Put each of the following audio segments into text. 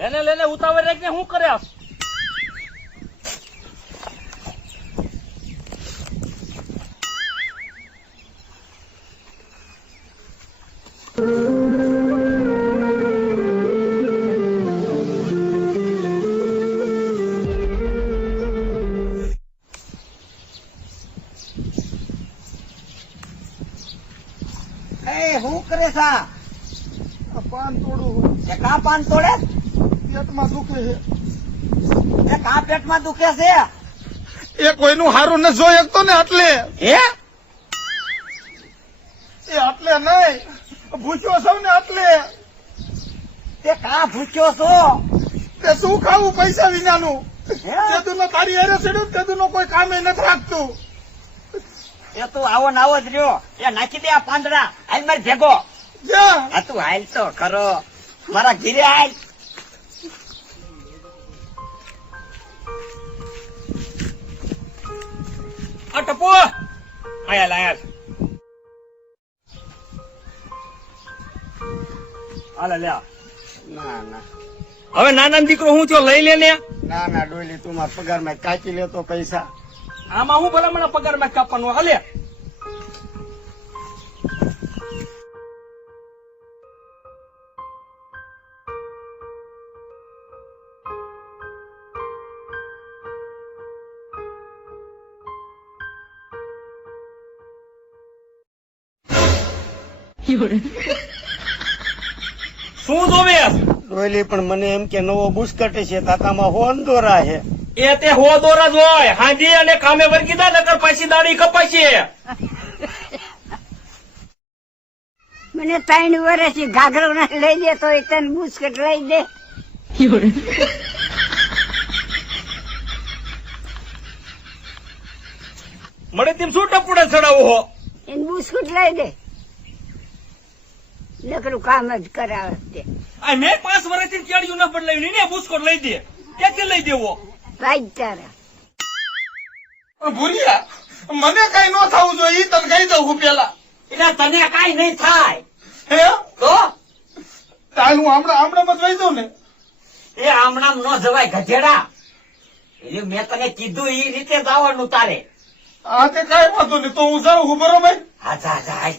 લેને લેને ઉતાવળ રાખને શું કરે? શું કરે સા? પાન તોડું. એ કા પાન તોડે? પેટમાં દુખે છે. એ કા પેટમાં દુખે છે? એ કોઈનું હારું ન જોઈ શકતો ને એટલે. હે? એ એટલે નહીં, ભૂખ્યો છું ને એટલે. તે કા ભૂખ્યો છો? તે શું ખાવું પૈસા વિનાનું? હે? તેતું નો તારી હારે ચડ્યું, તેતું નો કોઈ કામે નથી રાખતું. એ તું આવો ને આવો જ રહ્યો. એ નાખી દે આ પાંદડા. હાલ મારી ભેગો. જા. આ તું હાલ તો ખરો. મારા ઘીરે હાલ. આ ટપુ આયા લાયા હાલે લે. ના ના હવે નાના દીકરો હું થયો લઈ લે ને. ના ના ડોલી તું મારા પગાર માં કાચી લેતો પૈસા. આમાં હું ભલામણ પગાર માં કાપવાનું હાલે. શું જોવે? ડોલી પણ મને એમ કે નવો બુસ્કટ છે તાતામાં હોન દોરા છે. એ તે હો દોરા જ હોય. હાંજી અને કામે વર્ગી દા નકર પાછી દાડી કપાય. મને 3 વર્ષથી ઘાઘરો ના લઈ દે તો એ તને બુસ્કટ લઈ દે. મળે તેમ શું ટપુડા ચડાવો હો? એને બુસ્કટ લઈ દે. નકરું કામ જ કરાવે તે. આ મેં 5 વર્ષથી કેળિયું ન બદલાવ્યું ને બુસ્કોટ લઈ દે. ક્યાંથી લઈ દેવો? ભાઈ તારા ભૂરિયા, મને કઈ ન થવું જોઈએ, ઈ તને કહી દઉં હું પેલા. એટલે તને કાઈ નહીં થાય. હે? તો તાલ હું હમણાં મત વહી દઉં ને. એ આમણામ ન જવાય ગધેડા. એટલે મેં તને કીધું ઈ રીતે જવાનું તારે. હા તે કઈ વાંધો નહીં, તો હું જાઉં હું બરોબર. હા જા જા.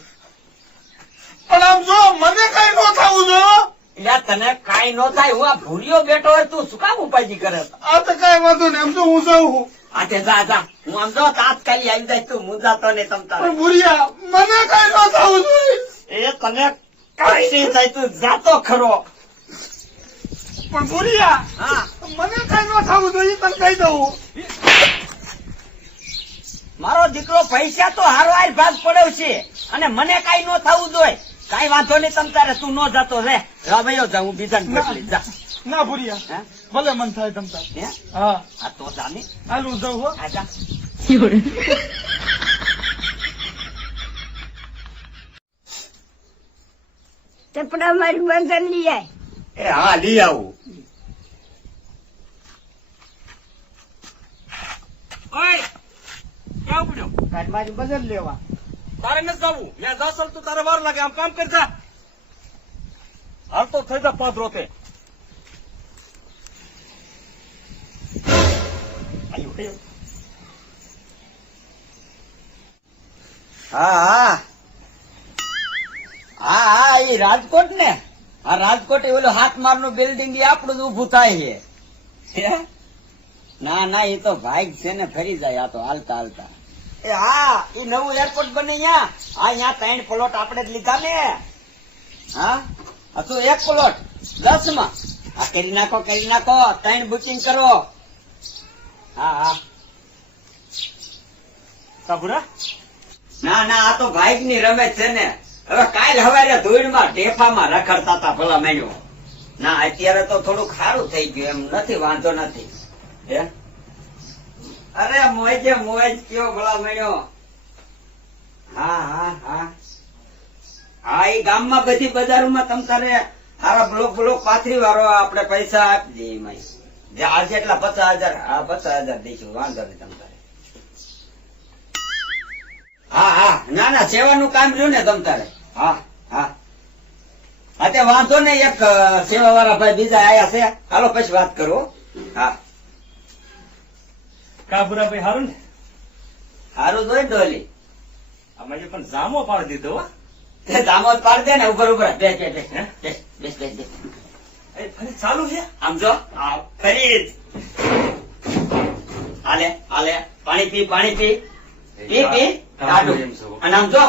પણ આમ જો મને કઈ ન થવું જોઈએ. એટલે તને કાઈ ન થાય. હું આ ભૂરિયો બેઠો હોય તું શું કામ ઉપાજી કરે? આ તો કઈ વાંધો નહીં, આમ તો હું જાઉં હું. આ તે જા જા. હું આમ જો તાત્કાલિક આવી જાય તું મુંજાતો ને તમ તારે. પણ ભૂરિયા, મને કઈ ન થવું જોઈએ. એ તને કઈ નહીં થાય તું જાતો ખરો. પણ ભૂરિયા, હા મને કઈ ન થવું જોઈએ, તને કહી દઉં. મારો દીકરો પૈસા તો હારો હાલ ભાગ પડ્યો છે અને મને કઈ ન થવું જોઈએ. કઈ વાંધો નહીં તમ તારે. તું ન જાતો રે. ભાઈઓ જા હું બીજા જા. ના ભૂરિયા, હે? ભલે મન થાય તમ તાર. હે? હા આ તો જાને. હાલ હું જાઉં હો. આ જા. ચપડા મારી બંધન લઈ આય. એ હા લઈ આવું. ઓય ક્યાં પડ્યો? મારી બદલ લેવા. તારે નથી જવું. મેં જાસલ તો તારે વાર લાગે. આમ કામ કરજા. હાલ તો થઈ જા પાદરો તે. હા હા હા હા એ રાજકોટ ને. આ રાજકોટ એ ઓલું હાથ મારનું બિલ્ડિંગ એ આપણું જ ઉભું થાય છે. હે? ના ના એ તો ભાઈ છે ને ફરી જાય. આ તો હાલતા હાલતા. એ હા એ નવું એરપોર્ટ બને અહીંયા. હા અહીંયા 3 પ્લોટ આપણે જ લીધા ને. હા આ તો 1 પ્લોટ 10 માં. આ કરી નાખો 3 બુકિંગ કરો. હા હા સાબુરા ના ના આ તો ભાઈ ની રમત છે ને. હવે કાલ હવારે ધૂળમાં ઢેફામાં રખડતા હતા ભલા મેળ્યો. ના અત્યારે તો થોડુંક સારું થઈ ગયું. એમ નથી, વાંધો નથી. હે અરે મોજે મોજ કયો ભલા મેળ્યો. હા હા હા હા એ ગામમાં બધી બજારોમાં તમ તારે હારા બ્લોક પાથરી વાળો આપણે પૈસા આપી દઈએ એમાં. આજે એટલા 50,000. હા 50,000 દઈશું, વાંધો નહીં તમ તારે. હા હા ના ના સેવાનું કામ રહ્યું ને તમ તારે. હા હા હા તે તે વાંધો નહીં, એક સેવા વાળા ભાઈ બીજા આયા છે, હાલો પછી વાત કરો. હા કાબુરાભાઈ હારું ને? સારું જોઈ ડોલી. આમાં જે પણ જામો પાડી દીધો હો. તે દામોદ પાડ દે ને ઉપર ઉપર. બેસ બેસ બેસ બેસ બેસ બેસ બેસ. એ ફરી ચાલુ છે. આમ જો ફરી હાલે હાલે, પાણી પી પાણી પી પી પી કાઢું. અને આમ જો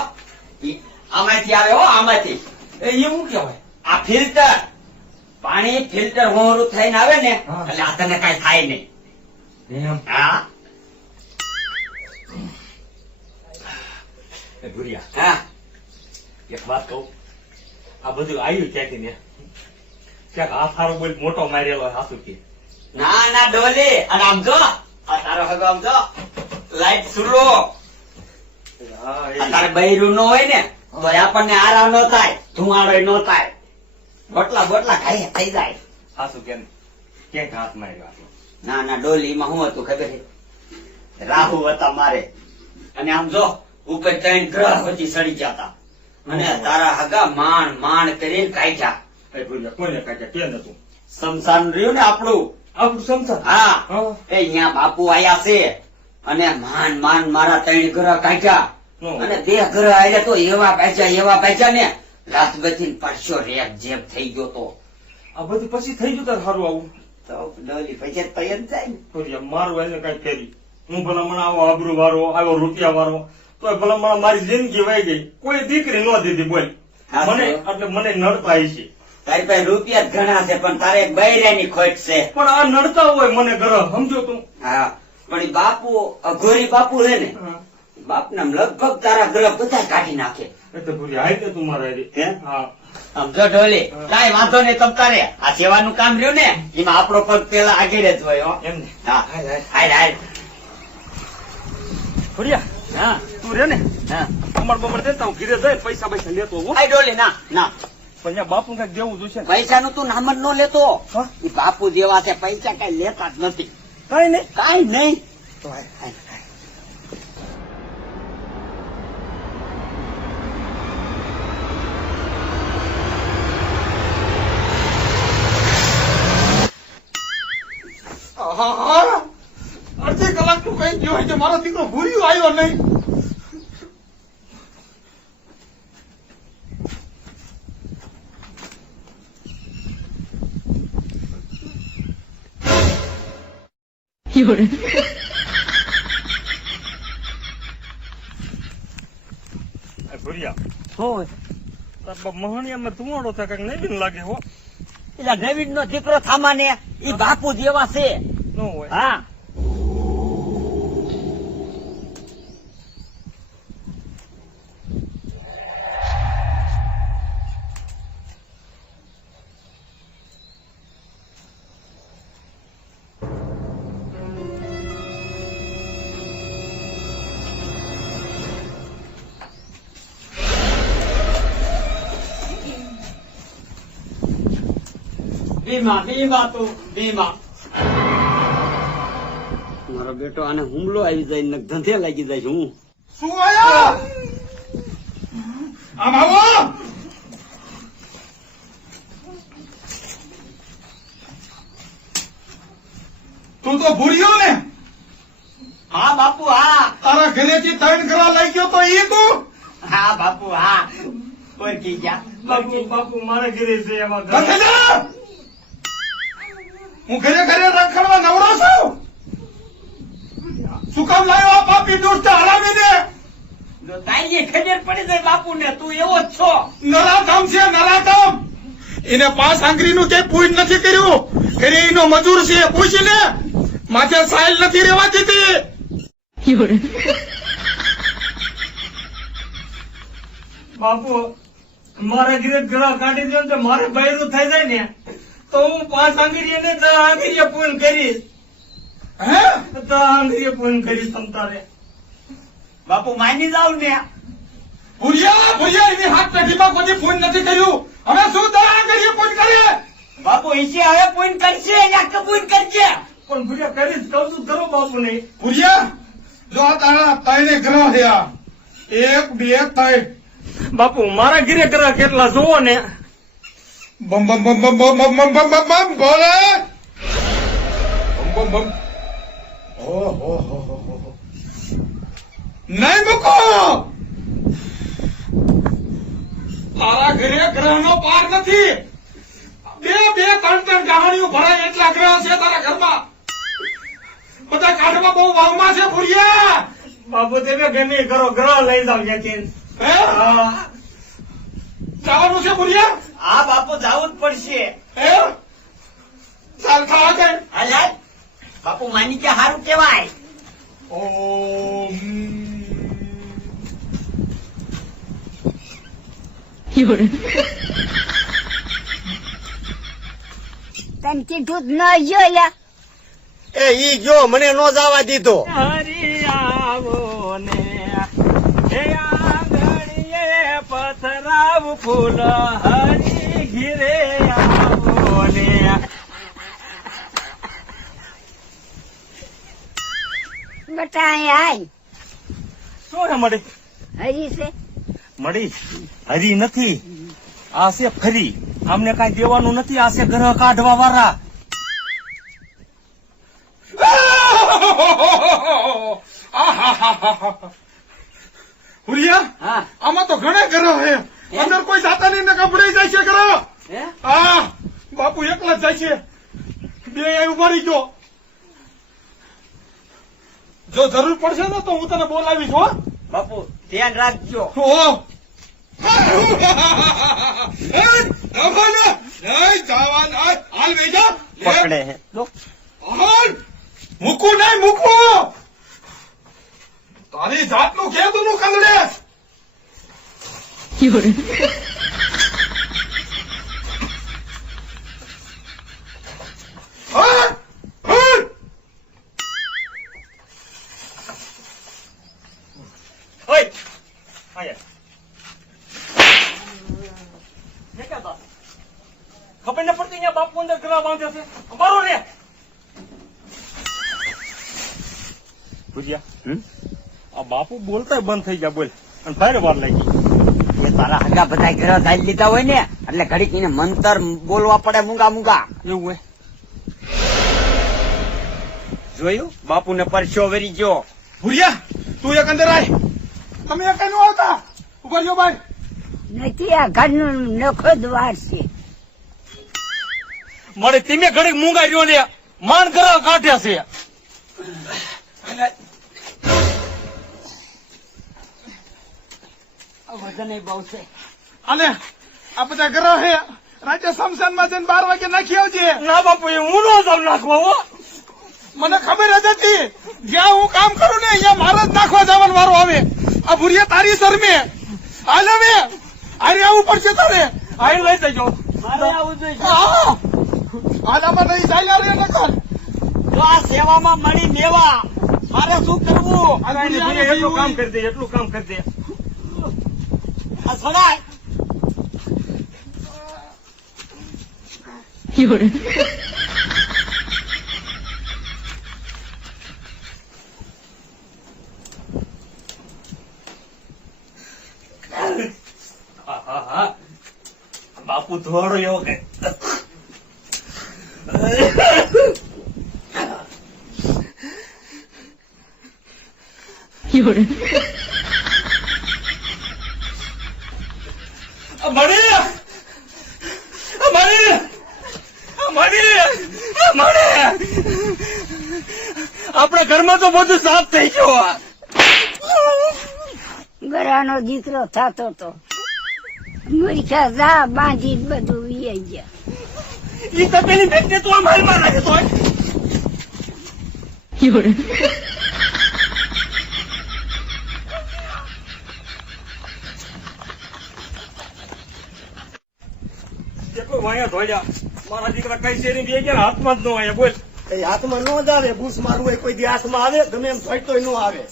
આમાંથી આવે હો, આમાંથી. એ એવું કેવાય? આ ફિલ્ટર પાણી ફિલ્ટર હોરું થઈને આવે ને હા. એટલે આ તને કઈ થાય નહીં. એમ. હા એ ભૂરિયા, હા એક વાત કહું, આ બધું આવ્યું ક્યાંથી ને ક્યાંક હાથ હારો બોલ મોટો મારેલો હાથું કે ના ના ડોલી. અને આમ જો આ તારો હગો, આમ જો લાઈટ સુલો. આ તારે બૈરું ન હોય ને તો આપણને આરામ ન થાય, ધુમાડો ન થાય, બોટલા બોટલા ખાઈ થઈ જાય. હાથું કે ક્યાંક હાથ માર્યો આટલો. ના ના ડોલી માં શું હતું ખબર છે? રાહુ હતા મારે, અને આમ જો ઉપર 3 ગ્રહ વચ્ચે સડી જતા, અને તારા હગા માણ માણ કરીને કાઢ્યા. એ ભૂરિયા કોને કાઢ્યા? કે નતું શમશાન રહ્યું ને આપણું. આપણું સમસા. હા હા. એ અહીંયા બાપુ આયા છે, અને માન માન મારા 3 ગ્રહ કાઢ્યા. હમ. અને 2 ગ્રહ આયા તો એવા પાછા ને રાત બધી પરસો રેપ જેપ થઈ ગયો તો. આ બધું પછી થઈ ગયું તાર સારું આવું. તો ડોલી પછી તો એમ થાય ને. ભૂરિયા મારું એને કઈ કરી, હું ભલા મને આવો આબરૂ વાળો, આવો રૂપિયા વાળો, તો ભલા મને મારી જિંદગી વહી ગઈ. કોઈ દીકરી ન દીધી બોલ. હા, મને તો. એટલે મને નડતા છે. તારી પાસે રૂપિયા જ ઘણા છે, પણ તારે બૈરાની ખોટ છે. પણ આ નડતા હોય મને ગ્રહ, સમજો તું. હા પણ ઈ બાપુ અઘોરી બાપુ છે ને, બાપના લગભગ તારા ગ્રહ બધા કાઢી નાખે. એટલે ભૂરિયા હાઈ તે તું મારા હારે. હે? હા. સમજો ઢોલી, કાંઈ વાંધો નહીં. તમ તારે આ સેવાનું કામ રહ્યું ને એમાં આપણો પગ પેલા આગળ જ હોય હો. એમ ને. હા હાલ, હાલ. હાલ હાલ. ભૂરિયા, હા તું રે ને હા. કમર બમર દેતા હું ઘીરે જાય પૈસા પૈસા લેતો હોઉં. આય ડોલી ના ના, પણ અહીંયા બાપુ કઈક દેવું જોઈશે ને. પૈસાનું તું નામ જ ન લેતો. હા? ઈ બાપુ જેવા છે, પૈસા કઈ લેતા જ નથી. કઈ નહીં. કાંઈ નહીં. તો હાલ. હાલ. આહા, અડધી કલાકનું કઈ ગયું હોય કે મારો દીકરો ભૂર્યો આવ્યો નહીં. એ ભૂરિયા, હોય તાર બાપ મહાણિયામાં ધુમાડો થાય કઈક નહીં લાગે હો. એટલે નવીન નો દીકરો થામા ને ઈ બાપુ જેવા છે. ન હોય. હા બીમા બીમા તું બીમા. મારો બેટો આને હુમલો આવી જાય ને ધંધે લાગી જાય છે. હું શું આયા? આમ આવો. તું તો ભૂર્યો ને? હા બાપુ હા. તારા ઘરેથી 3 ગ્રહ લઈ ગયો તો ઈ તું? હા બાપુ હા. ઓળખી ગયા. બાપુ બાપુ મારે ઘરે છે એમાં ઘર. નથી જા. હું ઘરે ઘરે રખડવા નવરો છું. શું કામ લાવ્યો આ પાપી દુષ્ટ હરામીને? જો તાઈએ ખબર પડી જાય બાપુ ને તું એવો જ છો. નરાધમ છે નરાધમ. એને 5 આંગળીનું ક્યાંય પૂજ નથી કર્યું. ઘરે એનો મજૂર છે, પૂછને. માથે સાયલ નથી રહેવા દીધી. બાપુ મારા ઘરે ઘણા કાઢી દો તો મારે બૈરું થઈ જાય ને તો હું 5 આંગળીએ ને 10 આંગળીએ પૂન કરીશ. હે? 10 આંગળીએ પૂન કરીશ તમ તારે. બાપુ માની જાવ ને. ભૂરિયા ભૂરિયા એની હાથ પેઢીમાં કોઈ પૂજ નથી કર્યું. હવે શું દયા કરીએ પૂજ કરીએ? બાપુ ઈશે હવે પૂન કરશે યા કે પૂન કરશે? પણ ભૂરિયા કરીશ કહું છું કરો બાપુ નહીં. ભૂરિયા જો આ તારા 3 ગ્રહ થયા. 1 2 3. બાપુ મારા ઘરે ઘરે કેટલા જોવો ને બમ બમ બમ બમ બમ બમ બમ બમ બમ બોલે બમ બમ બમ ઓહો નહીં મૂકો તારા ઘરે ગ્રહનો પાર નથી. બે બે ત્રણ ત્રણ કહાણીઓ ભરાય એટલા ગ્રહ છે તારા ઘરમાં. બધા કાઢવા બહુ વાવમાં છે ભૂરિયા. બાપુ તમે ગમે એ કરો ગ્રહ લઈ જાવ ત્યાંથી. હે જવાનું છે ભૂરિયા? હા બાપુ જવું જ પડશે. હે ચાલ ખાવા જાય. હાલ હાલ. બાપુ માની કે સારું કેવાય. ઓમ તને કીધું જ ન જોયા. એ ઈ જો મને નો જવા દીધો. હરી આવો ને હે આંગણીએ પથરાવ ફૂલ હરી ઘીરે આવો ને. બેટા અહીંયા આય. શું હે મળી? હરી છે. મળી હરી નથી, આ છે ફરી. અમને કઈ દેવાનું નથી, આ છે ગ્રહ કાઢવા વાળા. ભૂરિયા હા આમાં તો ઘણા ગ્રહ હે. અંદર કોઈ જાતા નહીં ને કપડાઈ જાય છે ગ્રહ. હે હા બાપુ એકલા જ જાય છે. બે ઉભા રહી ગયો. જો જરૂર પડશે ને તો હું તને બોલાવીશ હો. બાપુ ધ્યાન રાખજો. હાલ વેજા પકડે હે જો. હાલ મૂકું નહીં મૂકું. તારી જાતનું કેદું નું કંદડે. હાલ હાલ ઓય આયા ये क्या था? खबर न पड़ती यहाँ बापू अंदर ग्रह बांधे थे. मारो रे ભુજિયા. આ બાપુ બોલતા બંધ થઈ ગયા. બોલ અને ભારે વાર લાગી. એ તારા હગા બધા ગ્રહ ધારી લીધા હોય ને એટલે ઘડીક એને મંતર બોલવા પડે મૂંગા મૂંગા. એવું હોય? જોયું બાપુ ને પરસ્યો વેરી ગયો. ભૂરિયા તું એક અંદર આય. તમે એક નો આવતા. ઉભા રહ્યો ભાઈ. નથી આ ઘરનું નખો દ્વાર છે. મળે તમે ઘડીક મૂંગા રહ્યો ને માન ગ્રહ કાઢ્યા છે. વજન બહુ છે. અને આ બધા ગ્રહ હે રાતે શમશાનમાં જઈને 12 વાગે નાખી આવજે. ના બાપુ એ હું નો જાઉં નાખવા હો. મને ખબર જ હતી જ્યાં હું કામ કરું ને અહીંયા મારા જ નાખવા જવાનો વારો આવે. આ ભૂરિયા તારી શરમે હાલ હવે આરે આવું પડશે તારે. આઈ લઈ જજો. મારે આવું જોઈએ. હા. હાલ આમાં નહીં જાય રે નકર. જો આ સેવામાં મળી મેવા મારે શું કરવું? આ કાંઈ નહીં, ભૂરિયાને એટલું કામ જીવું કરી દે, એટલું કામ કરી દે. આ સડાય. આહાહા. બાપુ ધોળો એવો કે આપણા ઘરમાં તો બધું સાફ થઈ ગયો. ગરાનો દીકરો થતો તો મૂર્ખા જા બાંધી બધું વી ગયા. ઈ તો પેલી બેટને તો આમ હાલમાં નાખે તો કોઈ વાયા ધોડ્યા. મારા દીકરા કઈ શેરી બે ગયા હાથમાં જ ન આયા. બોલ કઈ હાથમાં નો જ આવે. બૂસ મારવું હોય કોઈ દી હાથમાં આવે ગમે એમ ફટતોય નો આવે.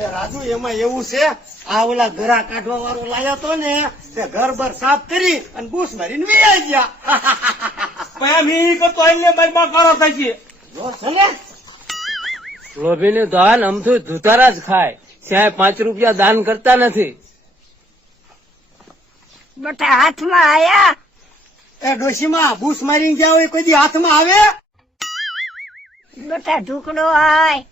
એ રાજુ એમાં એવું છે આ ઓલા ઘરા કાઢવા વાળો લાયો તો ને તે ઘર બર સાફ કરી અને બૂસ મારીને વી ગયા. પણ આમ ઈ કરતો એટલે મારી માં કાળા થાય છે. જો છે ને લોભીનું દાન અમથું ધુતારા જ ખાય. ત્યાં 5 રૂપિયા દાન કરતા નથી. બટા હાથમાં આયા એ ડોશીમાં બૂસ મારીને ગયા હોય કોઈ દી હાથમાં આવે? બટા ઢુકડો આય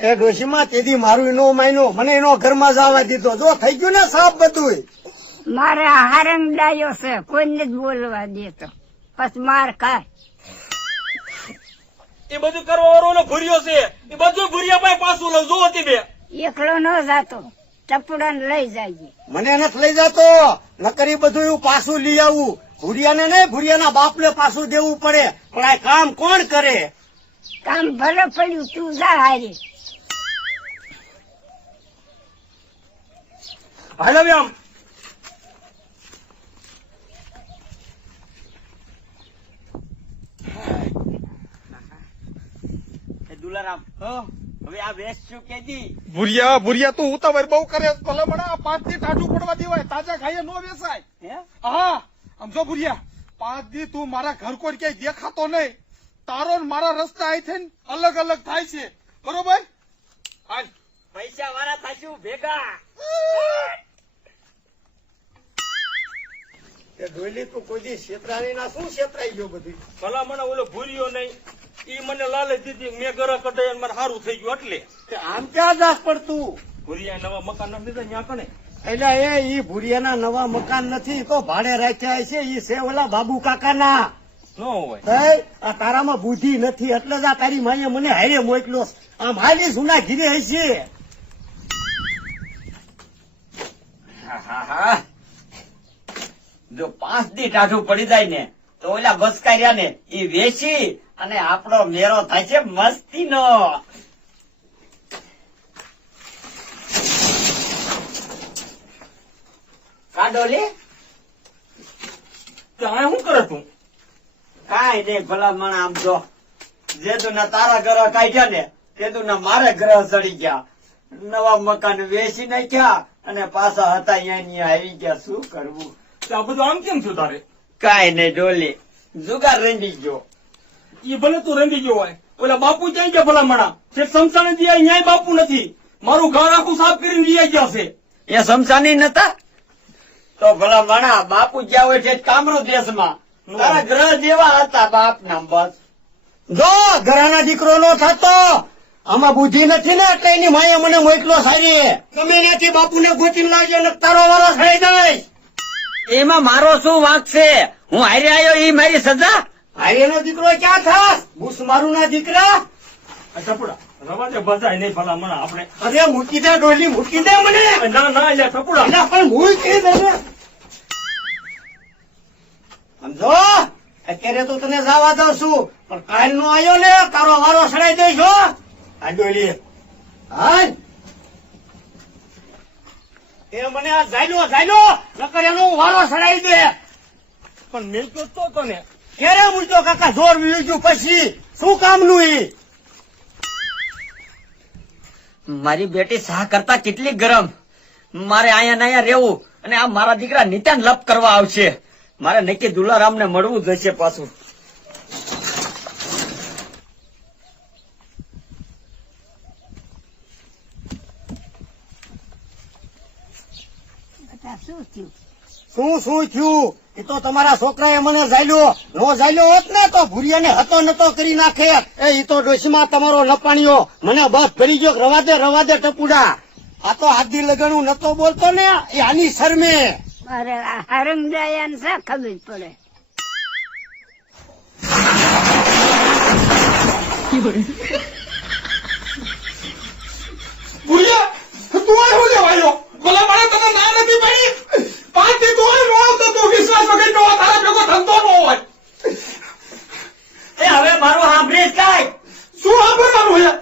એ ડોશીમાં તેથી મારું એનો માયનો મને એનો ઘરમાં જવા દીધો. જો થઈ ગયું ને સાફ બધું. મારા હારંગ ડાયો છે કોઈને જ બોલવા દેતો પછી માર ખાય એ બધું કરવા વાળો ભૂર્યો છે. એ બધું ભૂરિયા પાસે પાછું લઉં જોવો તે બે. એકલો ન જાતો ટપુડાને લઈ જાય મને નથી લઈ જતો. નકર એ બધું એવું પાછું લઈ આવું. ભૂરિયાને નહીં, ભૂરિયાના બાપને પાછું દેવું પડે. પણ આ કામ કોણ કરે? કામ ભલે પડ્યું તું જા હારી હાલો બે આમ. દુલારામ હવે આ વેચ શું કેજી? ભૂરિયા તું ઉતાવળ બહુ કરે ભલે મને આ 5 દી ટાઢું પડવા દેવાય, તાજા ખાઈએ નો વેચાય. હે હા સમજો ભૂરિયા, 5 દી તું મારા ઘર કોઈ ક્યાંય દેખાતો નહીં. તારો ને મારા રસ્તા અહીં થઈને અલગ અલગ થાય છે, બરોબર? હાલ પૈસા વાળા થાશું ભેગા. એ ડોયલી તું કોઈ દી છેતરાણી ના શું છેતરાઈ ગયો બધું? ભલા મને ઓલો ભૂર્યો નહીં, ઈ મને લાલચ દીધી, મેં ઘર કઢાઈ અને મારે સારું થઈ ગયું. એટલે તે આમ ક્યાં જાસ પડતું? ભૂરિયા નવા મકાન નથી દીધા ન્યા કને. એટલે ઈ ભૂરિયાના નવા મકાન નથી તો ભાડે રાખ્યા છે. ઈ છે ઓલા બાબુ કાકાના. ન હોય આ તારામાં બુદ્ધિ નથી એટલે જ આ તારી માએ મને હારે મોકલ્યો. આમ હાલી જૂના ઘીરે હશે. જો 5 દી ટાઢું પડી જાય ને તો ઓલા બસકાર્યા ને એ વેચી અને આપણો મેરો થાય છે મસ્તીનો. કાડોલી ત્યાં શું કરે તું? કાંઈ નહીં ભલામણ. આમ જો જે તું ના તારા ગ્રહ કાઢ્યા ને તે તું ના મારે ગ્રહ ચડી ગયા. નવા મકાન વેચી નાખ્યા અને પાછા હતા અહીંયા આવી ગયા. શું કરવું? આ બધું આમ કેમ થયું તારે? કાંઈ નહીં ડોલી, જુગાર રેંડી ગયો. ઈ ભલે તું રંધી ગયો હોય, ઓલા બાપુ ક્યાં ગયા ભલા મણા? છે સમસાણે દિયા ન્યાય બાપુ નથી. મારું ઘર આખું સાફ કરીને લઈ ગયા છે. એ સમસાની નતા તો ભલા માણા બાપુ જ્યાં હોય છે કામરૂ દેશમાં તારા ગ્રહ જેવા હતા બાપ ના. બસ જો ઘરાના દીકરો નો થતો. આમાં બુદ્ધિ નથી ને એટલે એની માએ મને મોકલો સારી. ગમે ત્યાંથી બાપુને ગોતીને લાવજો ને તારો વારો થઈ જાય. એમાં મારો શું વાંક છે? હું હારે આવ્યો એ મારી સજા? હારેનો દીકરો ક્યાં થાસ? બુસ મારું ના દીકરા. આ ટપુડા રવા દે, બધાય નહીં ભલા મણા આપણે. અરે મૂકી દે ડોલી, મૂકી દે મને. ના ના એટલે ટપુડા એના પણ મૂકી દે ને. સમજો અત્યારે તો તને જવા દઉં છું પણ કાલ નો આવ્યો ને તારો વારો સડાઈ દઈશ. હો આ ડોલી હાલ. એ મને આ ઝાલ્યો નકર એનો વારો સડાઈ દે. પણ મિલતો તો તને ક્યારે મૂક્યો કાકા? જોર વી ગયું પછી શું કામનું ઈ? મારી બેટી સહ કરતા કેટલી ગરમ. મારે અહીંયા ને અહીંયા રહેવું અને આ મારા દીકરા નિત્યાન લપ કરવા આવશે. મારે નક્કી દુલારામ ને મળવું જશે પાછું. બટા શું થયું શું થયું? એ તો તમારા છોકરાએ મને ઝાલ્યો. નો ઝાલ્યો હોત ને તો ભૂરિયાને હતો નતો કરી નાખે. એ તો ડોશીમાં તમારો નપાણીઓ મને બસ ભરી ગયો. રવા દે ટપુડા. આ તો હાથી લગાણું નતો બોલતો ને એ આની શરમે. મારે આ હારંગ ડાયાને શા ખબર પડે ભૂરિયા તું અહીં હું લેવા આવ્યો? ભલા મને તને ના નથી પડી. 5 દી તું અહીં નો આવતો તો વિશ્વાસ વગર નો તારા ભેગો ધંધો નો હોય. એ હવે મારું સાંભળીશ કાંઈ? શું સાંભળવાનું છે?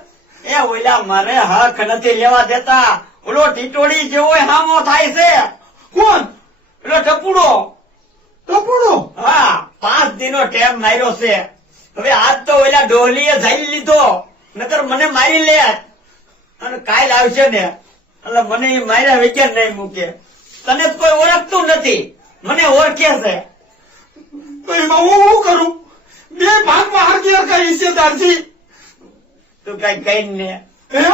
એ ઓલા મારે હક નથી લેવા દેતા. ઓલો ટીટોડી જેવો હામો થાય છે. કોણ? પેલો ટપુડો. ટપુડો? હા 5 દીનો ટેમ માર્યો છે. હવે આજ તો ઓલા ડોલીએ ઝાલી લીધો, નકર મને મારી લે. અને કાલ આવશે ને એટલે મને એ માર્યા વગર નહીં મૂકે. તને તો કોઈ ઓળખતું નથી, મને ઓળખે છે. તો એમાં હું શું કરું? બે ભાગમાં હરકી હરકા હિસ્સેદાર છી. તું કઈ કઈ ને હે?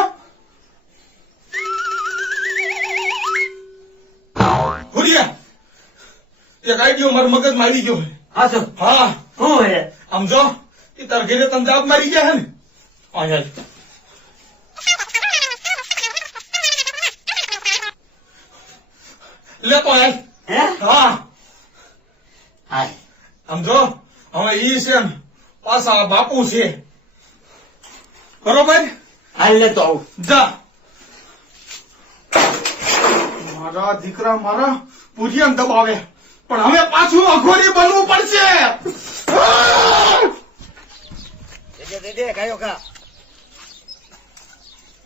ભૂરિયા, એક આઈડિયો મારા મગજમાં આવી ગયો. હા શું હા, શું હે? આમ જો, એ તાર ઘરે તને દાબ મારી ગયા હે ને. અહીંયા જ. લે તો હાલ. હે? હા, હાલ. આમ જો, હવે ઈ છે ને પાછા બાપુ છે, બરોબર? હાલ લેતો આવું. જા. મારા દીકરા મારા પૂરિયાને દબાવે, પણ હવે પાછું અઘોરી બનવું પડશે. દે કયો કા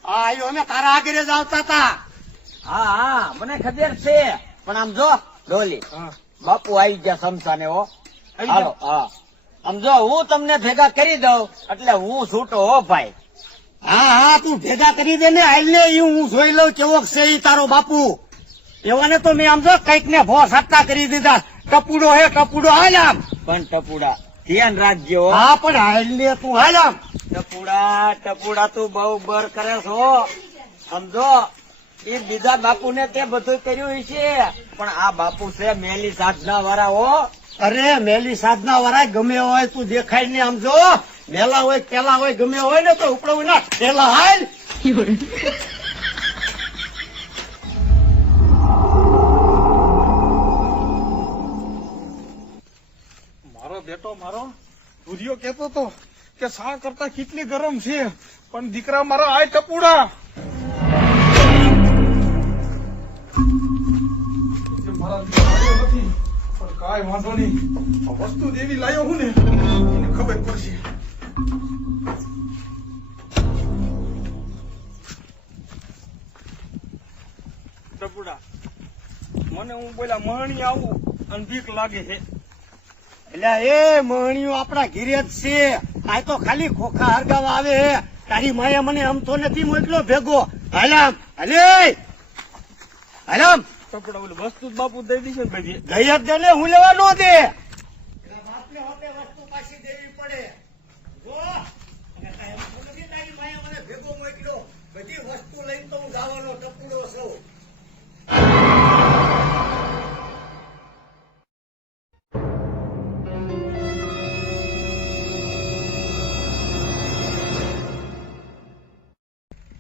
આયો અમે તારા આગળ જ આવતા હતા. હા હા મને ખબર છે, પણ આમ જો ડોલી, બાપુ આવી ગયા સમસાને. હો હાલો. હા આમ જો, હું તમને ભેગા કરી દઉં એટલે હું છૂટો. હો ભાઈ. હા હા તું ભેગા કરી દે ને, હાલ ને ઈ હું જોઈ લઉં કેવો છે ઈ તારો બાપુ. એવાને તો મેં આમ જો કઈક ને ભો સટ્ટા કરી દીધા. ટપુડો હે ટપુડો, હાલ આમ. પણ ટપુડા ધ્યાન રાખજો. હો. હા પણ હાલ ને તું હાલ આમ. ટપુડા ટપુડા તું બહુ બર કરે છો. સમજો, એ બીજા બાપુ ને તે બધું કર્યું છે, પણ આ બાપુ છે મેલી સાધના વાળા. હો અરે મેલી સાધના વાળા ગમે હોય તું દેખાય ને આમ જો, મેલા હોય પેલા હોય ગમે હોય ને તો ઉપડવું ના પેલા હાલ. મારો બેટો મારો ભૂરિયો કેતો તો કે શા કરતા કેટલી ગરમ છે, પણ દીકરા મારા આય ટપુડા. જે મારા દીકરા આવ્યો નથી, પણ કાંઈ વાંધો નહીં. આ વસ્તુ દેવી લાયો હું ને એને ખબર પડશે. ટપુડા, મને હું બોલા મહણી આવું અને બીક લાગે છે. એટલે એ મહણીઓ આપણા ઘીરે જ છે. આ તો ખાલી ખોખા હરગાવા આવે હે. તારી માએ મને અમથો નથી મોકલો ભેગો. હાલામ હાલે હાલામ. ટપુડા ઓલું વસ્તુ જ બાપુ દઈ દીશે ને બધી. દઈ જ દે ને, હું લેવા નો દે. બાપને હોતે વસ્તુ પાછી દેવી પડે. જો અને કાંઈ અમથો નથી, તારી માએ મને ભેગો મોકલ્યો. બધી વસ્તુ લઈને તો હું જવાનો ટપુડો છું.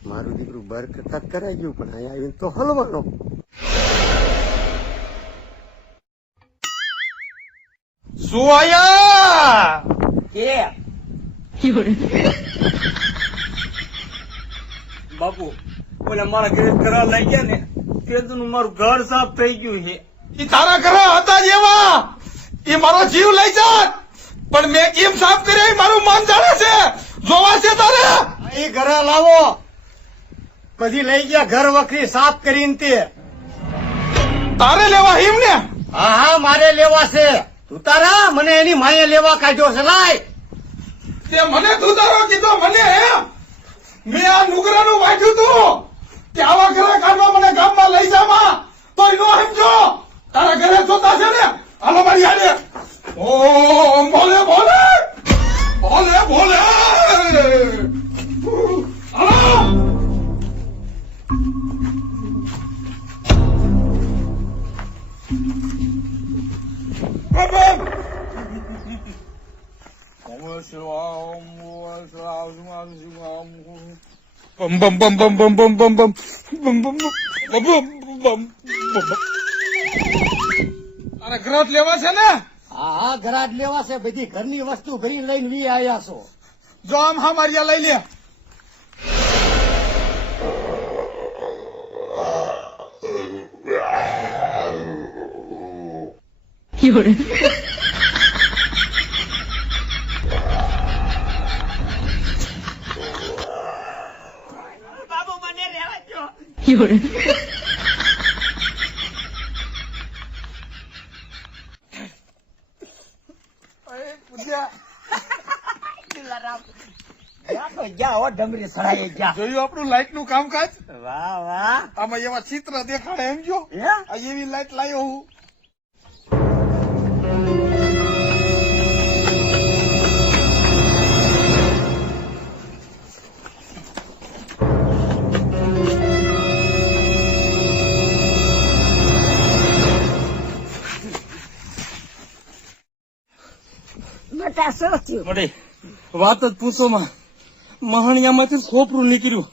મારું દીકરું બર કરતા કરાઈ ગયું, પણ અહીંયા આવીને તો હલવાનો. શું આયા? કે બાપુ ઓલા મારા ઘરે કરા લઈ ગયા ને તેનું મારું ઘર સાફ થઈ ગયું છે. ઈ તારા ઘરે હતા જ એવા, એ મારો જીવ લઈ જાત, પણ મેં કેમ સાફ કર્યા એ મારું મન જાણે છે. જોવા છે તારે? એ ઘરે લાવો. બધી લઈ ગયા ઘર વખરી સાફ કરીને તે. તારે લેવા હિમ ને? હા હા મારે લેવા છે. તું તારા મને એની માએ લેવા કાઢ્યો છે. લાય તે મને ધુતારો કીધો મને હે? મેં આ નુગરાનું વાંચ્યું તું કે આવા ઘરે કાઢવા મને ગામમાં લઈ જામાં, તોય નો સમજો. તારા ઘરે જોતા છે ને? હાલો મારી હારે. ઓમ ભોલે ભોલે ભોલે ભોલે. હાલો. બમ બમ બમ બમ બમ બમ બમ બમ બમ બમ બમ બમ. તારા ગ્રહ લેવા છે ને? હા હા ઘરાટ લેવા છે. બધી ઘરની વસ્તુ ભરી લઈને વી આયા છો. જો આમ હા મારિયા લઈ લે. બાબુ મને રહેવા દો. પૂજ્યા દિલારામ. ગયા હો ડમરી સડાઈ ગયા. જોયું આપણું લાઈટ નું કામકાજ? વાહ વાહ. આમાં એવા ચિત્ર દેખાડે એમ જો. હે? આ એવી લાઈટ લાવ્યો હું. બટા શું થયું? મળી વાત જ પૂછો માં. મહાણિયામાંથી ખોપરું નીકળ્યું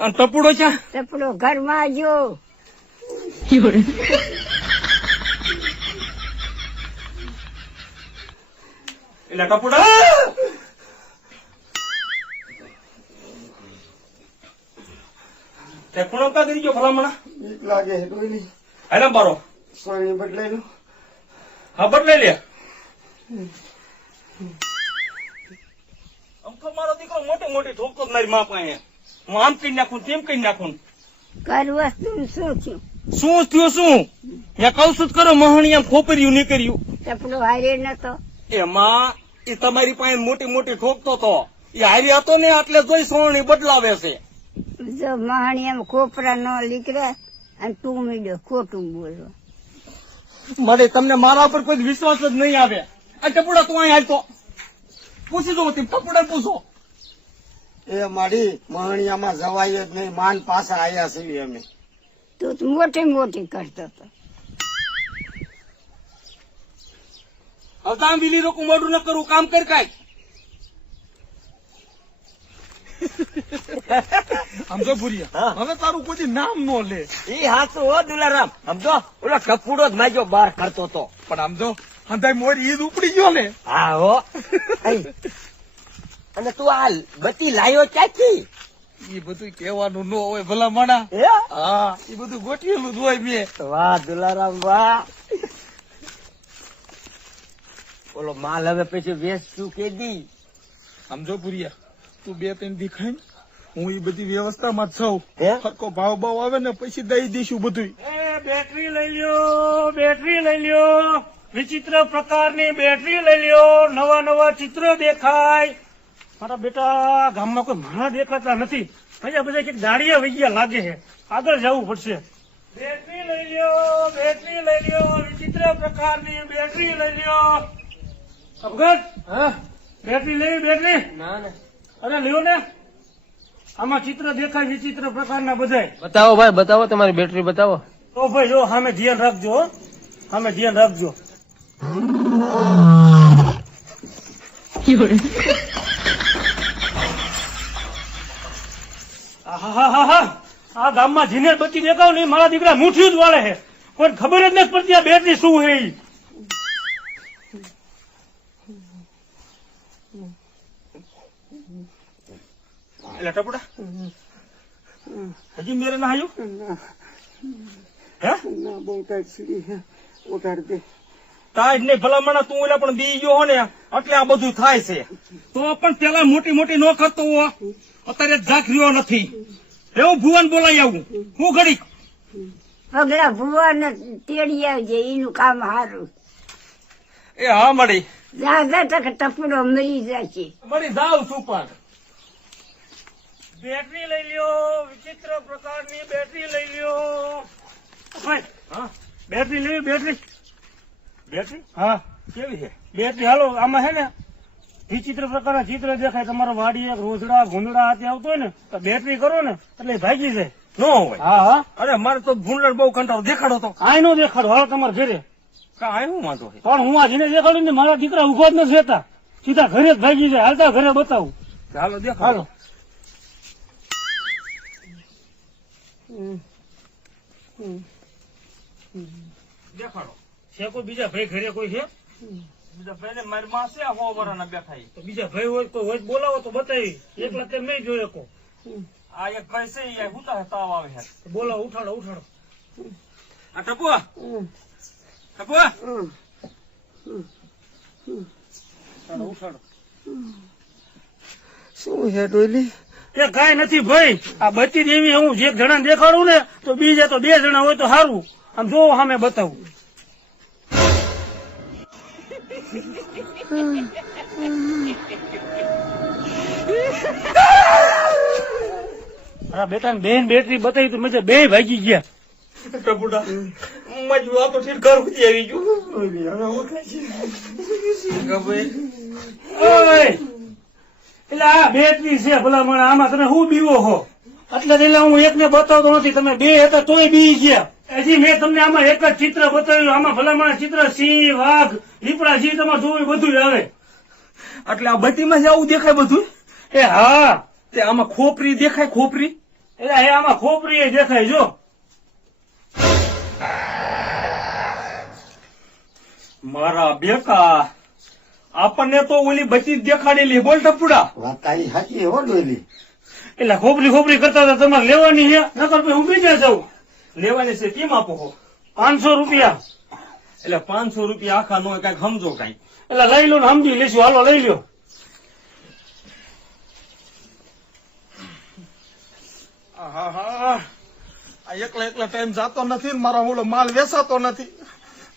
અને ટપુડો ક્યાં? ટપડો ઘરમાં જો. એટલે ટપુડા તે ખૂણો કા કરી ગયો ભલામણા? બીક લાગે છે ડોયલી. હેરામ બારો સોની બદલાઈ લો. હા બદલાઈ લે. આમ તો મારો દીકરો મોટી મોટી ઠોકો જ મારી મા પાસે. હું આમ કરી નાખું તેમ કરી નાખું. ઘર વસ્તુ શું થયું? શું થયું શું? ત્યાં કઉ છું જ કરો મહાણિયા ખોપર્યું નીકળ્યું. ટપડો હારે નતો. એમાં એ તમારી પાસે મોટી મોટી ઠોકતો તો એ હારી હતો ને એટલે જોઈ સોની બદલાવે છે. જો મહાણિયામાં કોપરા ન નીકળ્યા અને તું મીડ્યો ખોટું બોલો. મને તમને મારા ઉપર કોઈ વિશ્વાસ જ નહીં આવે. આ ટપુડા તું અહીં હાલતો પૂછી દો ટપુડા પૂછો. એ મારી મહણિયામાં જવાય જ નહીં. માન પાછા આયા છીએ અમે. તું તો મોટી મોટી કરતો હતો. હવે તામ બીલી રોકું મોઢું ન કરું કામ કર કાંઈ. આમ જો ભૂરિયા, હવે તારું કોઈ નામ નો લે. એ હાચું હો દુલારામ. સમજો ઓલો ટપુડો જ માજો બહાર કરતો હતો. પણ આમ જો હંધાઈ મોરી ઈદ ઉપડી ગયો ને. હા હો. અને તું આ બત્તી લાયો ક્યાંથી? એ બધું કહેવાનું ન હોય ભલા માણા. હે? હા, એ બધું ગોઠવેલું જ હોય મેં. વાહ દુલારામ વાહ. ઓલો માલ હવે પછી વેચતું કે દી? આમ જો ભૂરિયા, તું 2-3 દી ખાઈ હું એ બધી વ્યવસ્થામાં જ છું. હે? સરખો ભાવ ભાવ આવે ને પછી દઈ દઈશું બધું. બેટરી લઈ લ્યો, બેટરી લઈ લ્યો, વિચિત્ર પ્રકારની બેટરી લઈ લ્યો, નવા નવા ચિત્રો દેખાય. મારા બેટા ગામમાં કોઈ માણસ દેખાતા નથી. અહીંયા બધા કઈક દાડિયા વહી ગયા લાગે છે. આગળ જવું પડશે. બેટરી લઈ લ્યો, બેટરી લઈ લ્યો, વિચિત્ર પ્રકારની બેટરી લઈ લ્યો. અફગત બેટરી લેવી? બેટરી ના ના અરે લ્યો ને. આમાં ચિત્ર દેખાય વિચિત્ર પ્રકારના બધાય. બતાવો ભાઈ, બતાવો તમારી બેટરી બતાવો. તો ભાઈ જો સામે ધ્યાન રાખજો હો. સામે ધ્યાન રાખજો. આહાહાહા. આ ગામમાં જીનેર બત્તી દેખાવ ને મારા દીકરા મુઠ્ઠી જ વાળે છે. કોઈ ખબર જ નથી પડતી આ બેટરી શું છે ઈ. એટલે ટપડા હજી મેરે ના આવ્યું? હે બહુ ટાઈટ સીડી છે. ઉતાર દે. તાજ નહીં ભલામણા તું ઓલા પણ બી ગયો હો ને એટલે આ બધું થાય છે. તો પણ પેલા મોટી મોટી નો કરતો હો. અત્યારે ઝાક રહ્યો નથી. એવું ભુવન બોલાઈ આવું હું ઘડીક. પગલા ભુવાને તેડી આવજે, એનું કામ સારું. એ હા મળી દાદા તક ટપડો મરી જશે. મળી જાઉં છું પણ. બેટરી લઈ લ્યો, વિચિત્ર પ્રકારની બેટરી લઈ લ્યો. ભાઈ હા બેટરી લેવી? બેટરી બેટરી હા કેવી છે બેટરી? હાલો આમાં છે ને વિચિત્ર પ્રકારના ચિત્ર દેખાય. તમારો વાડી એક રોજડા ભૂંદડા હાથે આવતો હોય ને તો બેટરી કરો ને એટલે ભાગી જાય. ન હોય? હા હા. અરે મારે તો ભૂંડર બહુ કંટાળો દેખાડો તો. કાંઈ નો દેખાડો. હાલો તમારે ઘરે. કાંઈ હું વાંધો છે પણ હું આ જીને દેખાડું ને મારા દીકરા ઉભો જ નથી રહેતા. સીધા ઘરે જ ભાગી જાય. હાલતા ઘરે બતાવું. હાલો દેખાડો. દેખાડો. છે કોઈ બીજા ભાઈ ઘરે કોઈ છે? બીજા ભાઈ ને મારી માં છે 100 વર્ષના બેઠા. તો બીજા ભાઈ હોય કોઈ હોય તો બોલાવો તો બતાવી. એકલા તેમ નહીં જોઈ શકો. આ એક ભાઈ છે એ હુતા તાવ આવે છે. બોલાવો. ઉઠાડો ઉઠાડો. આ ટપુઆ ટપુઆ ઉઠાડો. શું છે ડોયલી? એ કઈ નથી ભાઈ. આ બત્તી દેવી હું જે જણા દેખાડું ને તો બીજા તો 2 જણા હોય તો સારું. આમ જો સામે બતાવું. આ બેટા બેન બેટરી બતાવી તો મજા બે ભાગી ગયા. ટપુડા મજુ આ તો ઠીક ઘર સુધી આવી ગયું. ઓય એટલે આ બેટરી છે ભલા મને આમાં તમે શું બીવો હો? એટલે જ એટલે હું એકને બતાવતો નથી, તમે બે હતા તોય બી ગયા. હજી મેં તમને આમાં એક જ ચિત્ર બતાવ્યું, આમાં ભલામણ ચિત્ર સિંહ વાઘ દીપડા જે તમારે જોવું બધું આવે. એટલે આ બત્તીમાં જ આવું દેખાય બધું. એ હા, તે આમાં ખોપરી દેખાય, ખોપરી. એટલે એ આમાં ખોપરી એ દેખાય. જો મારા બેટા આપણને તો ઓલી બત્તી જ દેખાડેલી. બોલ ટપુડા. વાત તારી સાચી હો ડોલી. એટલે ખોપરી ખોપરી કરતા હતા, તમારે લેવાની છે નકર પછી હું બીજા જાઉં. લેવાની છે કેમ આપો હો? 500 રૂપિયા. એટલે 500 રૂપિયા આખા નો કઈક સમજો કઈ. એટલે લઈ લો ને સમજી લેશું. હાલો લઈ લ્યો. આહાહા. આ એકલા એકલા ટાઈમ જાતો નથી ને મારો ઓલો માલ વેચાતો નથી.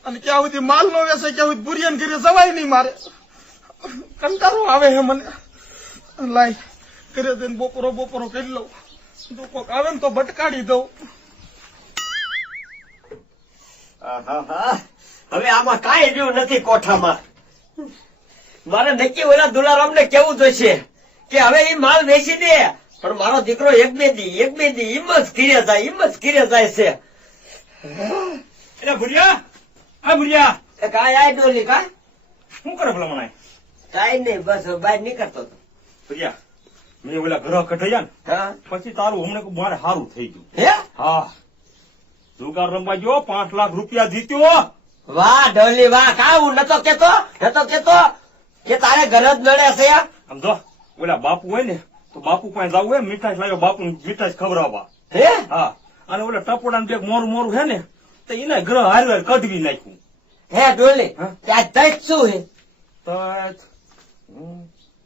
અને ક્યાં સુધી માલ નો વેચાય ક્યાં સુધી બુરિયાન ઘરે જવાય નહીં મારે. કંટાળો આવે હે મને. લાય ઘરે જઈને બપોરો બપોરો કરી લઉં. જો કોક આવે ને તો ભટકાડી દઉં. આહાહા. હવે આમાં કાંઈ રહ્યું નથી કોઠામાં. મારે નક્કી ઓલા દુલારામ ને કેવું જોઈશે કે હવે એ માલ વેચી દે, પણ મારો દીકરો એક બે દી એમ જ ઘીરે જાય છે. એટલે ભુરિયા, હા ભુરિયા, એ કાંઈ આય ડોલી કા શું કરે ભલા મને? કાંઈ નહીં, બસ બહાર નીકળતો હતો. ભુરિયા, મેં ઓલા ગ્રહ કઢાયા ને હા પછી તારું હમણાં મારે સારું થઈ ગયું. હે હા, જુગાર રમવા ગયો, 5 લાખ રૂપિયા જીત્યો. વાહ ડોલી વાહ. કા હું નતો કેતો કે તારે ઘર જ નડે છે. આમ જો ઓલા બાપુ હોય ને તો બાપુ પાસે જવું હોય, મીઠાઈ લાવ્યો બાપુ મીઠાઈ ખવડાવવા. હે હા, અને ઓલા ટપોડા ને મોરું મોરું છે ને તો એને ગ્રહ હારવાર કઢવી નાખ્યું. હે ડોલી હા? ત્યાં દઈ શું હે તો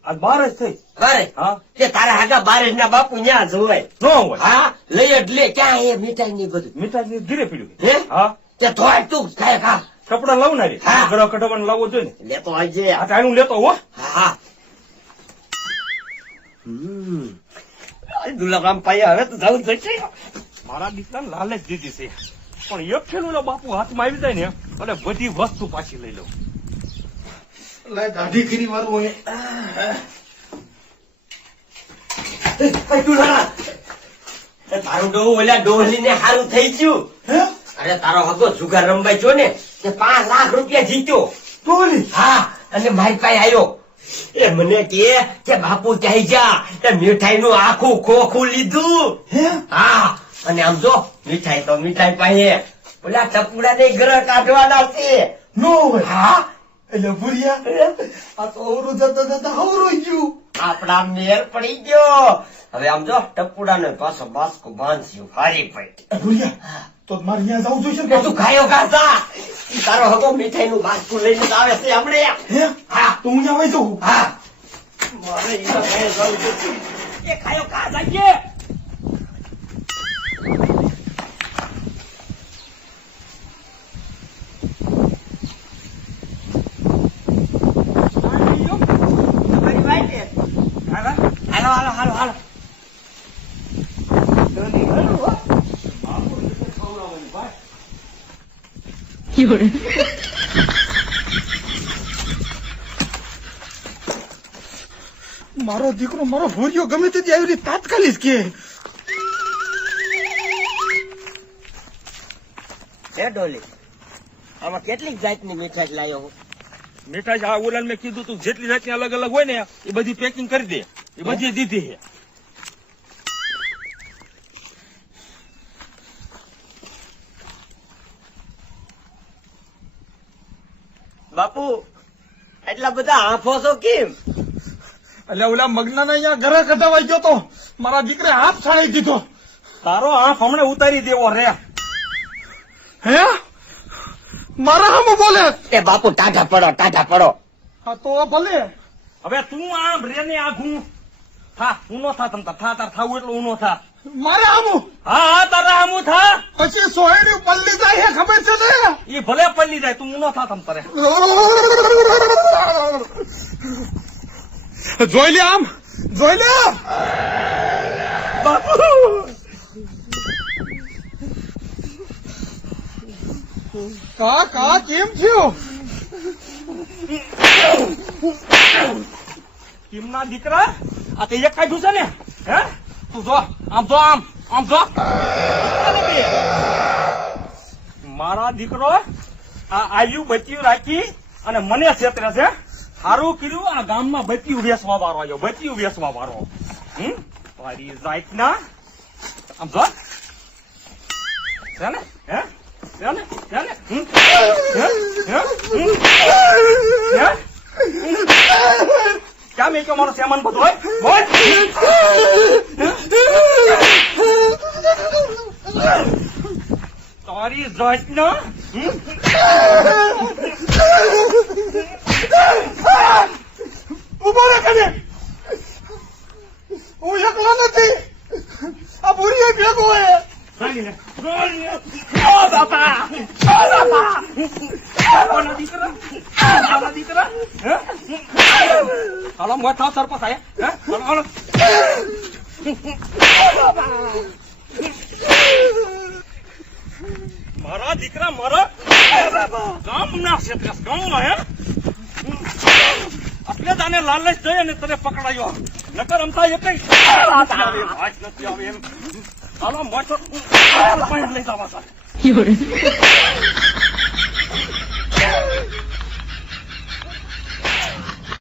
આ 12 જ થઈ. બારે હા, કે તારા આગા બારે ના બાપુ ન્યા જ હોય. ન હોય. હા લઈ જ લે. ક્યાં એ મીઠાઈ ની બધું મીઠાઈ ધીરે પીડ્યું. હે હા, તે ધોય તું ખાય ખા કપડા લાવનારી હા. ગ્રહ કઢાવવાનો લાવવો જોઈએ ને. લેતો આવજે. આ ટાણું લેતો હો. હા દુલારામ પાયે હવે તો જવું જ છે. મારા દીકરાને લાલચ દીધી છે, પણ એક છે ને ઓલા બાપુ હાથમાં આવી જાય ને એટલે બધી વસ્તુ પાછી લઈ લઉં. લાય દાઢી કરી વાળું હે. તારું ડોહ ઓલા ડોહલી ને સારું થઈ ગયું. હે અરે તારો હગો જુગાર રમવાય જો ને તે 5 લાખ રૂપિયા જીત્યો. ડોલી. હા, અને મારી પાસે આવ્યો. એ મને કે બાપુ ચાઈ જા, એ મીઠાઈ નું આખું ખોખું લીધું. હે હા, અને આમ જો મીઠાઈ તો મીઠાઈ પાસે ઓલા ટપુડા ને ગ્રહ કાઢવાના છે. નો હોય. હા, એટલે બુરિયા આ તો અવરું જતા જતા અવરું ગયું. આપડા મેર પડી ગયો. હવે આમ જો ટપુડા ને પાછો બાસ્કો બાંધ્યું હારી ભાઈ. બુરિયા તો મારે ત્યાં જવું જોઈશે ને એ તું ખાયો ખાતા તારો હગો મીઠાઈ નું બાસ્કું લઈને જ આવે છે હમણે. હે હા તો હું ત્યાં વહી જઉં. હા, મારે ઈલા પાસે જવું છે. એ ખાયો ખા જાજે. તમારી વાઈફ છે. હાલો હાલો હાલો હાલો. મારો દીકરો મારો ભોરિયો ગમે તેથી આવી રીતે તાત્કાલિક કે હે ડોલી, આમાં કેટલીક જાતની મીઠાઈ લાયો હું. મીઠાઈ આ ઓલા મેં કીધું તું જેટલી જાતની અલગ અલગ હોય ને એ બધી પેકિંગ કરી દે. એ બધી દીધી છે. બાપુ એટલા બધા આંફો છો કેમ? એટલે ઓલા મગનાને અહીંયા ઘરે કઢાવાઈ ગયો તો મારા દીકરે હાથ છાણી દીધો. તારો આંખ હમણાં ઉતારી દેવો રે. હે મારા હામું બોલે. એ બાપુ ટાઢા પડો. હા તો ભલે. હવે તું આમ રે ને આઘું થા. ઊનો થા તમ તાર થાવું એટલું ઊનો થા. મારે હામું હા હા, તારા આમું થા. પછી સોયડી પલ્લી જાય હે ખબર છે ને. એ ભલે પલ્લી જાય, તું ઊનો થા તમ તારે. જોઈ લે આમ જોઈ લે બાપુ કા કેમ થયું? કિમના દીકરા આ તે એક કાઢ્યું છે ને હે તું જો આમ જો મારા દીકરો આ આયુ બચ્યું રાખી અને મને છેતરે છે. સારું કર્યું આ ગામમાં બચ્યું વેસવા વાળો આવ્યો, બચ્યું વેસવા વાળો. તારી જાતના આમ જો છે ને હે છે ને છે ને ક્યાં મેં મારો સામાન બધો હોય બોલ. તારી જાતના ઉભો રહે કને હું એકલો નથી આ ભૂરીએ ભેગો હે હાલો મોટા સરપંચ આયા મારા દીકરા મારા ગામના ક્ષેત્રે ગામમાં હે એટલે તને લાલચ થઈ અને તને પકડાયો નકર અમતા એક નથી આવે એમ હાલો મોટો લઈ જવા